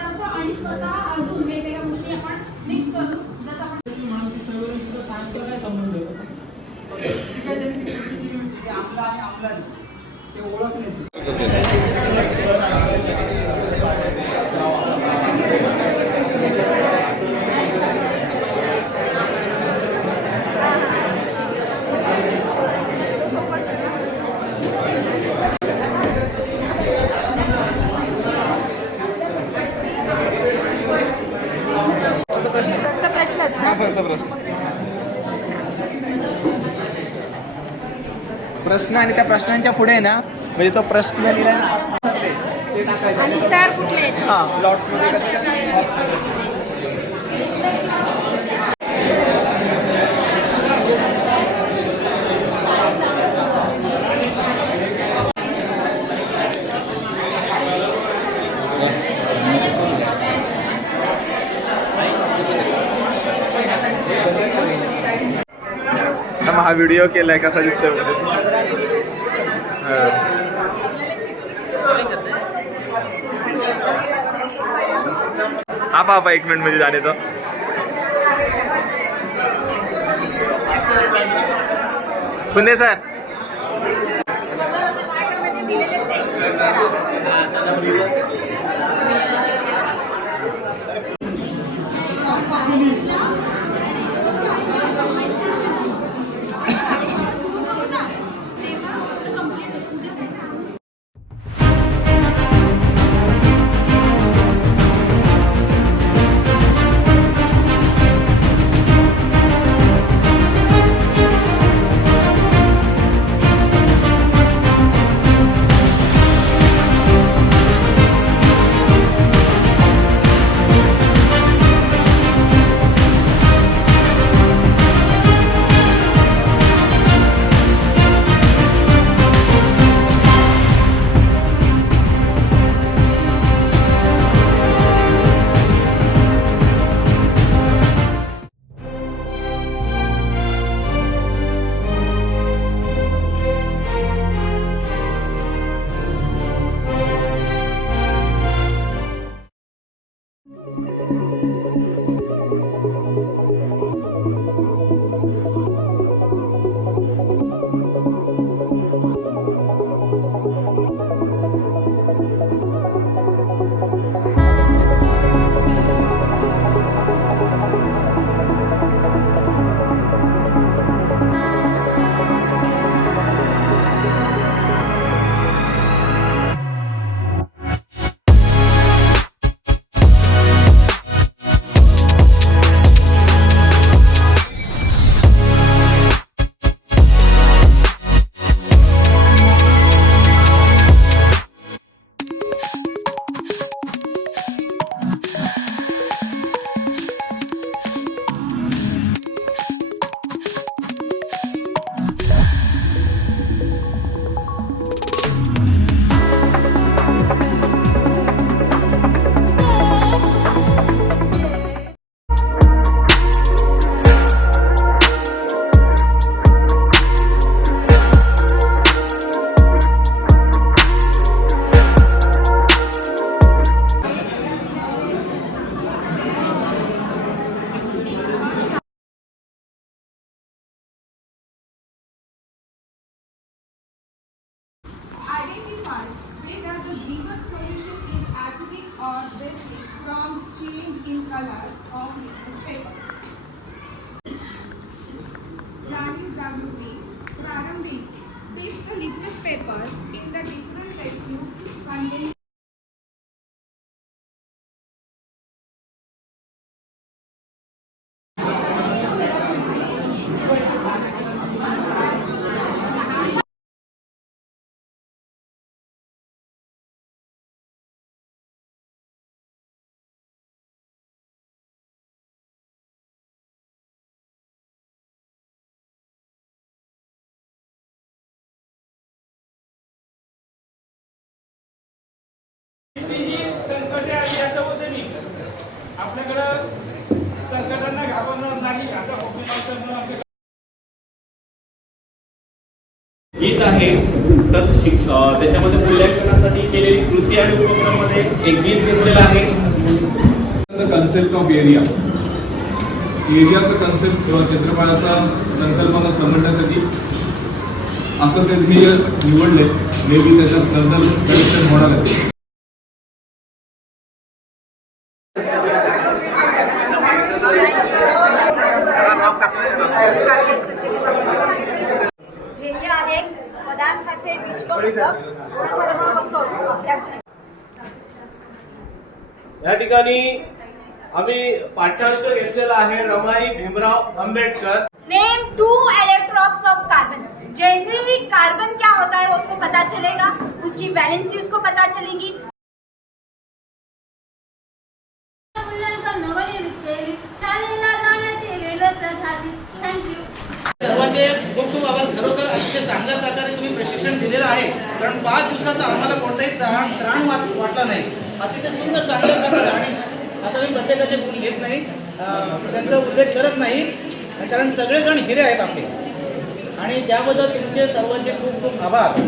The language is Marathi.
पदार्थ आणि स्वतः अजून वेगवेगळ्या गोष्टी आपण मिक्स करू. जसं आपण मानसिक चळवळीचा साहित्य काय संबंध आहे? आपला आणि आपला ते ओळखण्याची प्रश्न आणि त्या प्रश्नांच्या पुढे ना म्हणजे तो प्रश्न लिहिला आणि स्टार कुठले आहेत? हा प्लॉट मध्ये हा व्हिडिओ केलाय कसा दिसतोय हा पापा 1 मिनिट मध्ये जाणे तो कुंदे sir identifies whether the given solution is acidic or basic from change in color of litmus paper. Prarambhi dips the litmus paper in the different test tubes containing संकटे आली असं होतं नाही आपल्याकडं संकटांना घाबरणार नाही असा गीत आहे तर त्याच्यामध्ये मूल्यांकनासाठी केलेली कृती आणि उपक्रमामध्ये एक गीत घेतलेलं आहे कन्सेप्ट ऑफ एरिया. एरियाचं कन्सेप्ट किंवा क्षेत्रफळाचा संकल्पना समजण्यासाठी असं ते मी निवडले. मे बी त्याच्यात नंतर कनेक्शन होणार आहे. हे आहे पदार्थाचे विश्वकोशक गुणधर्म व स्वरूप अभ्यास. या ठिकाणी आम्ही पाठ्यांश घेतलेला आहे Ramai Bhimrao Ambedkar. Name 2 electrons of carbon. जैसे ही कार्बन क्या होता है उसको पता चलेगा, उसकी वैलेंसी उसको पता चलेगी. शाळेला जाण्याची वेळच झाली. थँक्यू. सर्वांचे खूप खूप आभार. खरोखर अतिशय चांगल्या प्रकारे तुम्ही प्रशिक्षण दिलेलं आहे. कारण 5 दिवसाचा आम्हाला कोणताही त्राण वाटला नाही. अतिशय सुंदर चांगल्या प्रकारे. आणि आता मी प्रत्येकाचे गुण घेत नाही, त्यांचा उल्लेख करत नाही, कारण सगळेजण हिरे आहेत आपले. आणि त्याबद्दल तुमचे सर्वांचे खूप खूप आभार.